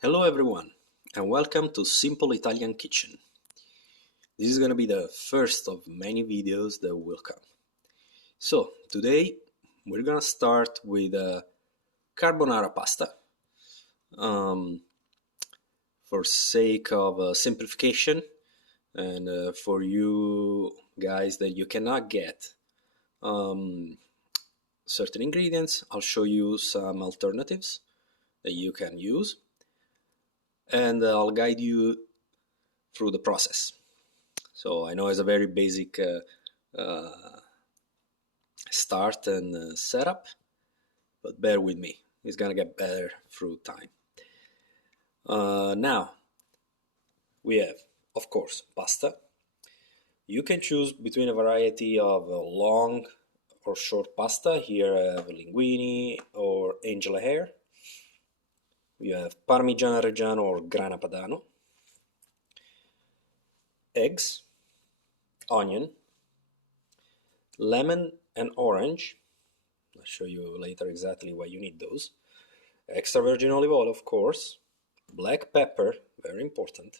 Hello everyone and welcome to Simple Italian Kitchen. This is going to be the first of many videos that will come. So today we're going to start with carbonara pasta. For sake of simplification and for you guys that you cannot get certain ingredients, I'll show you some alternatives that you can use. And I'll guide you through the process. So I know it's a very basic start and setup, but bear with me. It's gonna get better through time. Now, we have, of course, pasta. You can choose between a variety of long or short pasta. Here I have linguine or angel hair. You have Parmigiano Reggiano or Grana Padano, eggs, onion, lemon and orange. I'll show you later exactly why you need those. Extra virgin olive oil, of course, black pepper, very important,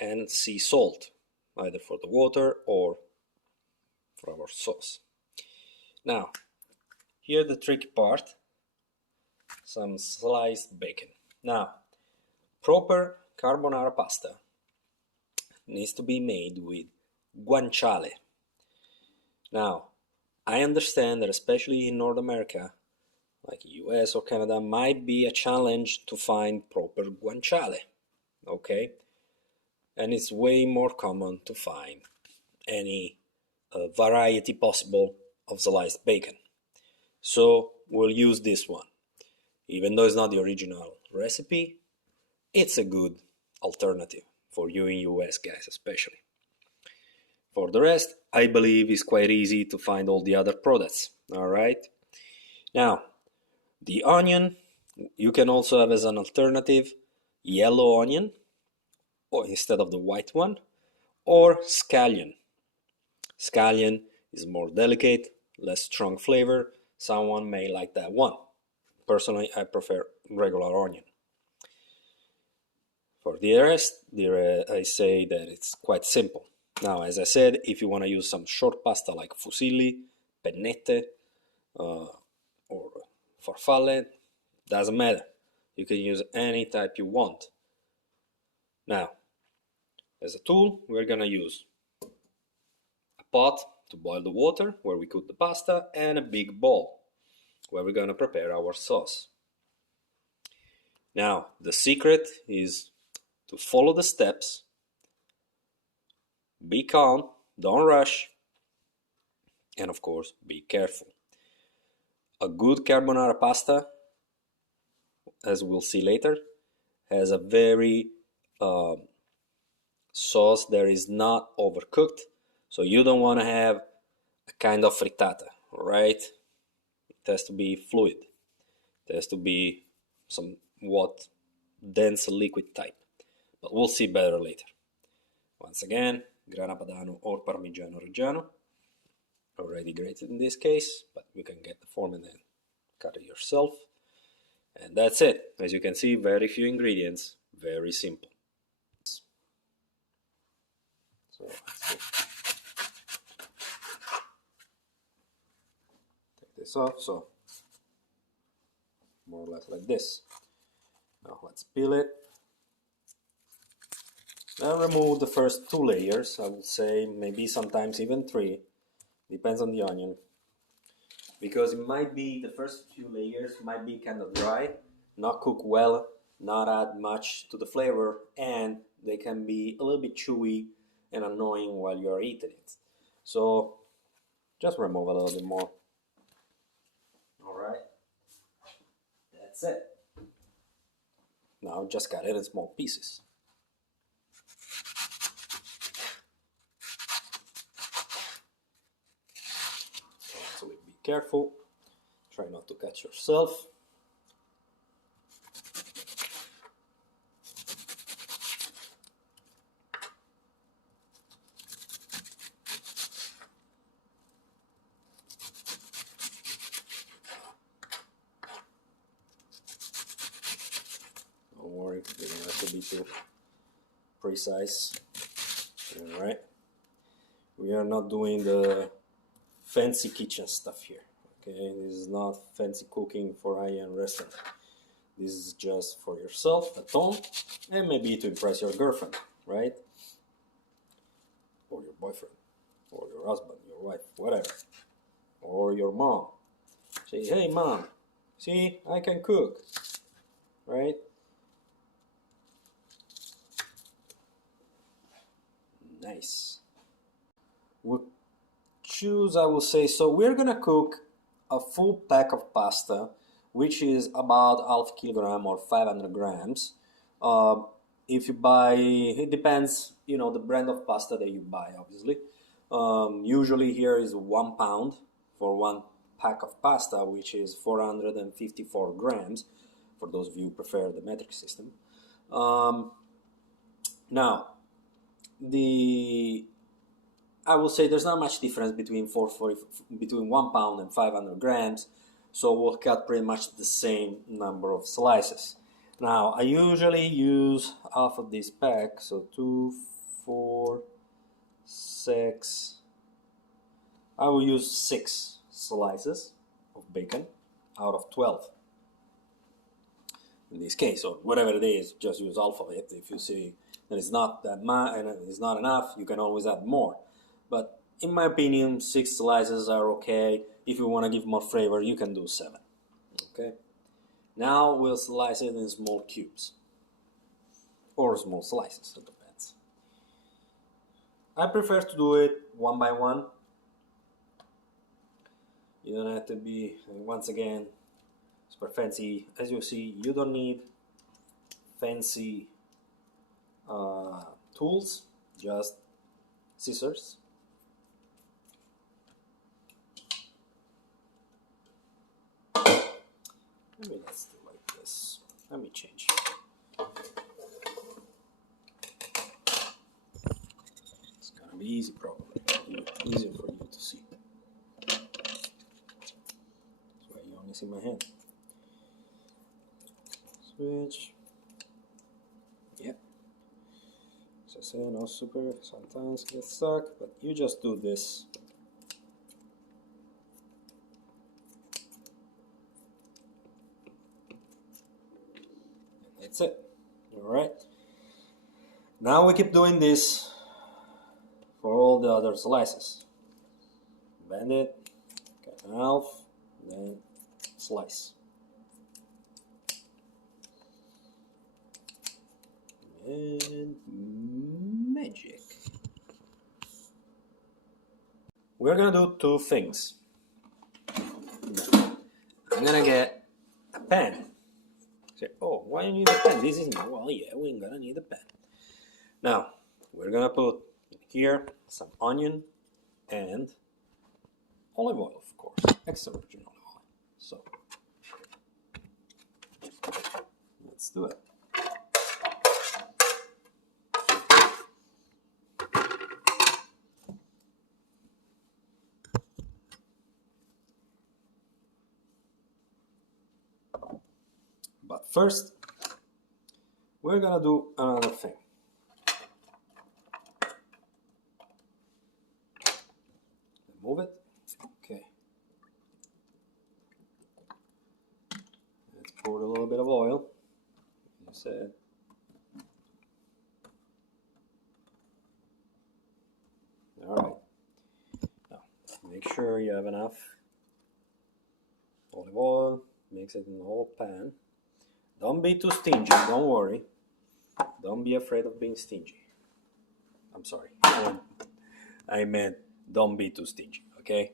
and sea salt, either for the water or for our sauce. Now, here the tricky part, some sliced bacon. Now, proper carbonara pasta needs to be made with guanciale. Now, I understand that especially in North America, like US or Canada, might be a challenge to find proper guanciale, okay? And it's way more common to find any variety possible of sliced bacon. So we'll use this one. Even though it's not the original recipe, it's a good alternative for you in US guys especially. For the rest, I believe it's quite easy to find all the other products, alright? Now, the onion, you can also have as an alternative yellow onion, or instead of the white one, or scallion. Scallion is more delicate, less strong flavor. Someone may like that one. Personally, I prefer regular onion. For the rest, I say that it's quite simple. Now, as I said, if you want to use some short pasta like fusilli, pennette, or farfalle, doesn't matter. You can use any type you want. Now, as a tool, we're gonna use a pot to boil the water where we cook the pasta and a big bowl where we're gonna prepare our sauce. Now, the secret is to follow the steps. Be calm, don't rush, and of course, be careful. A good carbonara pasta, as we'll see later, has a very sauce that is not overcooked, so you don't want to have a kind of frittata, right? It has to be fluid. It has to be somewhat dense liquid type, but we'll see better later. Once again, Grana Padano or Parmigiano Reggiano, already grated in this case, but you can get the form and then cut it yourself. And that's it. As you can see, very few ingredients, very simple. So let's take this off, so more or less like this. Now let's peel it. Now remove the first 2 layers, I would say, maybe sometimes even 3, depends on the onion. Because it might be, the first few layers might be kind of dry, not cook well, not add much to the flavor, and they can be a little bit chewy and annoying while you're eating it. So just remove a little bit more. Alright, that's it. Now just cut it in small pieces. So be careful, try not to cut yourself. Don't worry, You don't have to be too precise. All right. We are not doing the fancy kitchen stuff here. Okay, this is not fancy cooking for high-end restaurant. This is just for yourself at home, and maybe to impress your girlfriend, right? Or your boyfriend, or your husband, your wife, whatever. Or your mom. Say, hey mom, see, I can cook, right? Nice. We'll choose, I will say, so we're gonna cook a full pack of pasta, which is about half kilogram or 500 grams. If you buy, it depends, you know, the brand of pasta that you buy, obviously. Usually here is 1 pound for one pack of pasta, which is 454 grams, for those of you who prefer the metric system. Now, I will say there's not much difference between 1 pound and 500 grams, so we'll cut pretty much the same number of slices. Now, I usually use half of this pack, so 2, 4, 6. I will use 6 slices of bacon out of 12. In this case, or whatever it is, just use half of it. If you see that it's not that much and it's not enough, you can always add more. But in my opinion, 6 slices are okay. If you want to give more flavor, you can do 7. Okay. Now we'll slice it in small cubes or small slices. It depends. I prefer to do it one by one. You don't have to be, once again, super fancy. As you see, you don't need fancy tools, just scissors. Maybe let's do like this. Let me change. It's gonna be easy, probably. Easier for you to see. That's why you only see my hand. Switch. Yep. As I say, no super. Sometimes get stuck, but you just do this. That's it. Alright. Now we keep doing this for all the other slices. Bend it, cut in half, then slice. And magic. We're gonna do 2 things. I'm gonna get a pan. Say, oh, why do you need a pen? This is new. Well, yeah, we're gonna need a pen. Now, we're gonna put here some onion and olive oil, of course, extra virgin olive oil. So, let's do it. But first, we're gonna do another thing. Move it. Okay. Let's pour a little bit of oil. You said. All right. Now, make sure you have enough olive oil. Mix it in the whole pan. Don't be too stingy, don't worry. Don't be afraid of being stingy. I'm sorry. I meant don't be too stingy, okay?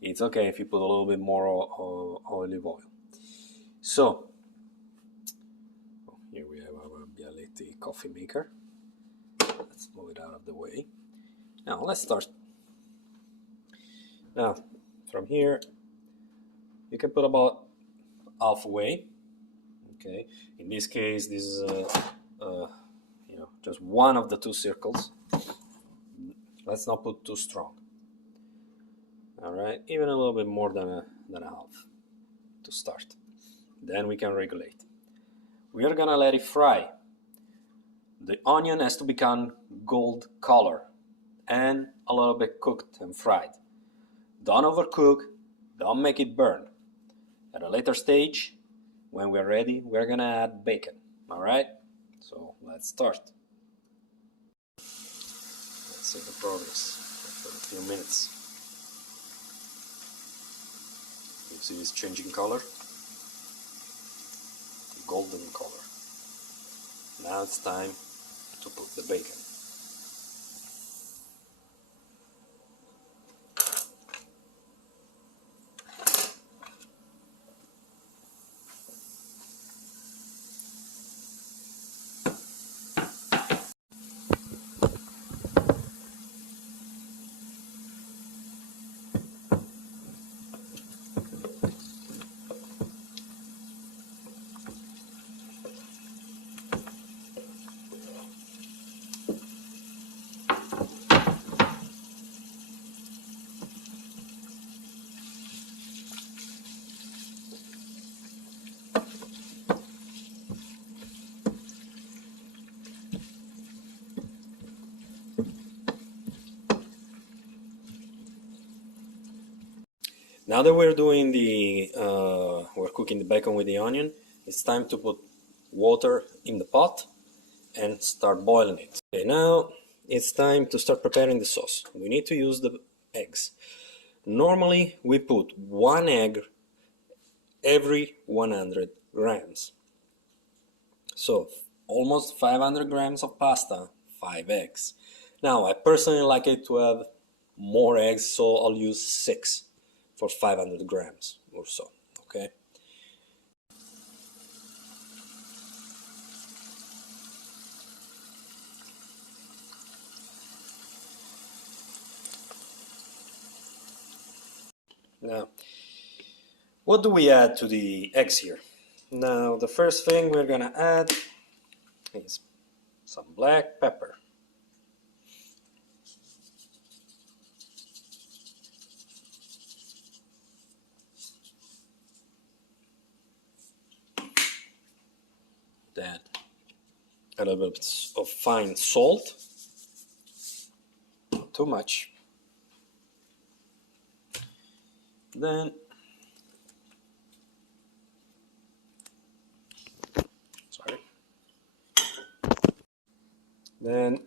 It's okay if you put a little bit more olive oil. So, here we have our Bialetti coffee maker. Let's move it out of the way. Now, let's start. Now, from here, you can put about halfway. Okay, in this case, this is just one of the 2 circles. Let's not put too strong. All right, even a little bit more than a half to start. Then we can regulate. we are gonna let it fry. The onion has to become gold color and a little bit cooked and fried. Don't overcook, don't make it burn. At a later stage, when we're ready, we're gonna add bacon. Alright? So let's start. Let's see the progress after a few minutes. You see it's changing color? Golden color. Now it's time to put the bacon. Now that we're doing we're cooking the bacon with the onion, it's time to put water in the pot and start boiling it. Okay, now it's time to start preparing the sauce. We need to use the eggs. Normally we put 1 egg every 100 grams. So almost 500 grams of pasta, 5 eggs. Now I personally like it to have more eggs, so I'll use 6 for 500 grams or so, okay? Now, what do we add to the eggs here? Now, the first thing we're gonna add is some black pepper. Then a little bit of fine salt, not too much. Then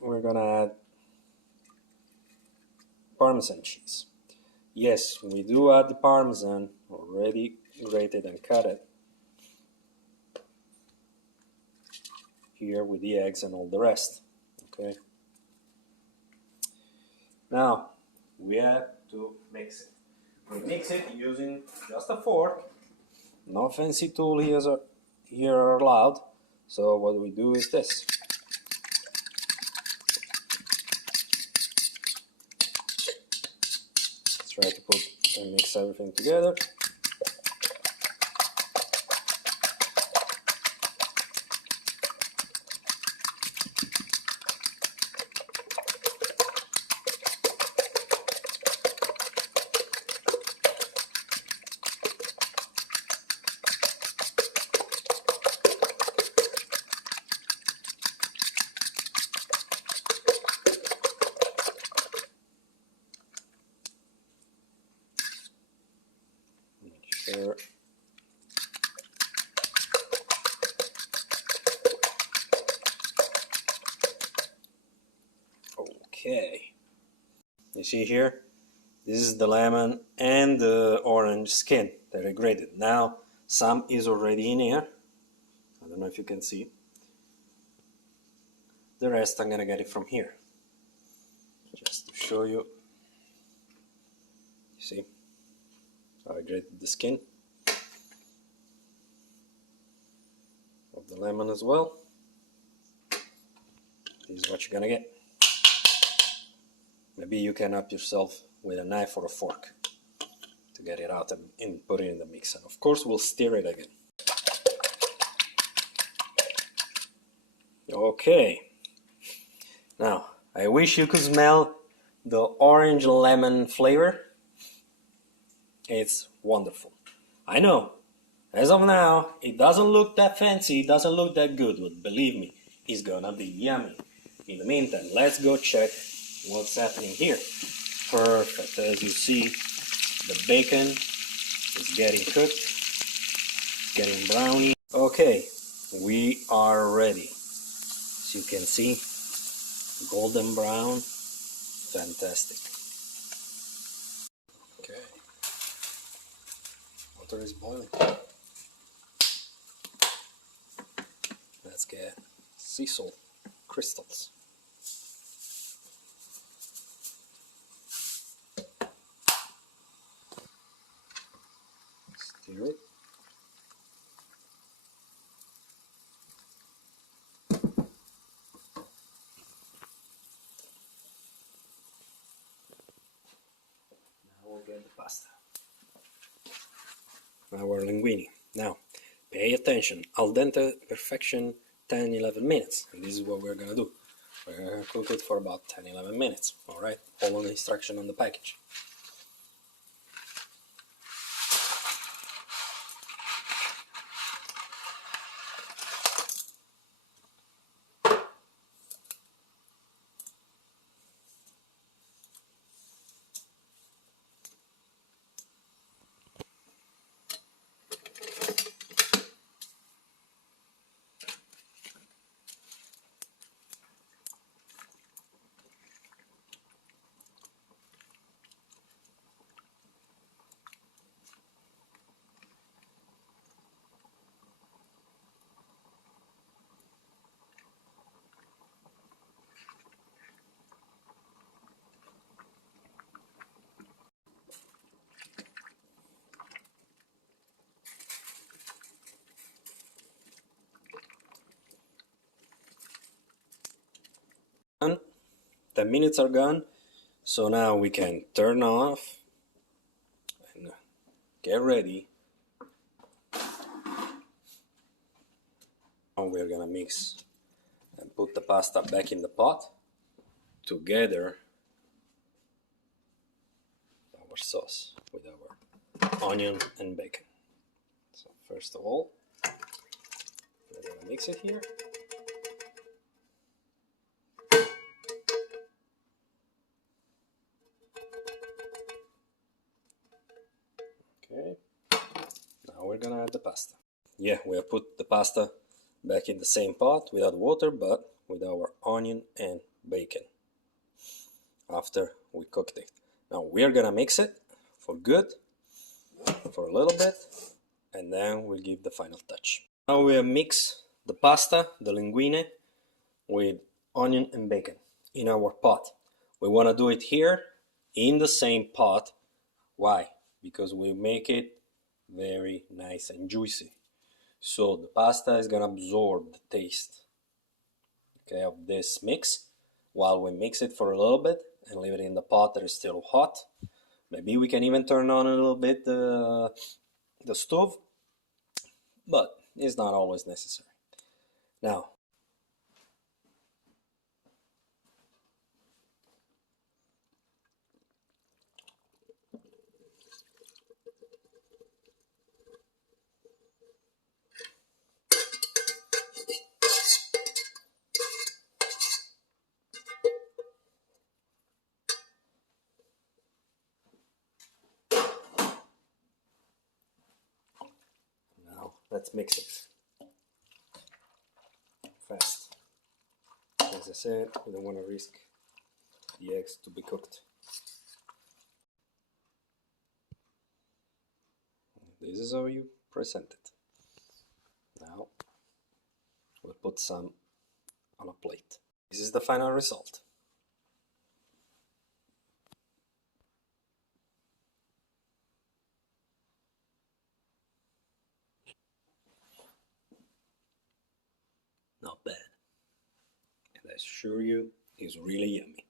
we're gonna add Parmesan cheese. Yes, we do add the Parmesan already grated and cut it here with the eggs and all the rest. Okay. Now we have to mix it. We mix it using just a fork. No fancy tool here are allowed. So what we do is this. Let's try to put and mix everything together. Sure. Okay. You see here? This is the lemon and the orange skin that I grated. Now, some is already in here. I don't know if you can see. The rest I'm gonna get it from here. Just to show you. You see? I grated the skin of the lemon as well. This is what you're gonna get. Maybe you can help yourself with a knife or a fork to get it out and put it in the mix. And of course we'll stir it again. Okay. Now, I wish you could smell the orange lemon flavor. It's wonderful. I know, As of now, it doesn't look that fancy, it doesn't look that good, but believe me, it's gonna be yummy. In the meantime, let's go check what's happening here. Perfect, as you see, the bacon is getting cooked, getting browny. Okay, we are ready. As you can see, golden brown, fantastic. Okay, water is boiling. Let's get sea salt crystals. Stir it. Now we'll get the pasta. Our linguine. Now, pay attention. Al dente perfection 10-11 minutes. And this is what we're gonna do. We're gonna cook it for about 10-11 minutes. Alright? Follow the instruction on the package. Done. 10 minutes are gone. So now we can turn off and get ready. Now we're gonna mix and put the pasta back in the pot together with our sauce, with our onion and bacon. So first of all, we're gonna mix it here. Okay, now we're gonna add the pasta. Yeah, we have put the pasta back in the same pot without water, but with our onion and bacon after we cooked it. Now we're gonna mix it for good for a little bit, and then we'll give the final touch. Now we have mixed the pasta, the linguine, with onion and bacon in our pot. We want to do it here in the same pot. Why? Because we make it very nice and juicy. So the pasta is gonna absorb the taste, okay, of this mix while we mix it for a little bit and leave it in the pot that is still hot. Maybe we can even turn on a little bit the stove, but it's not always necessary. Now, let's mix it fast. As I said, we don't want to risk the eggs to be cooked. This is how you present it. Now we'll put some on a plate. This is the final result. Not bad. And I assure you, it's really yummy.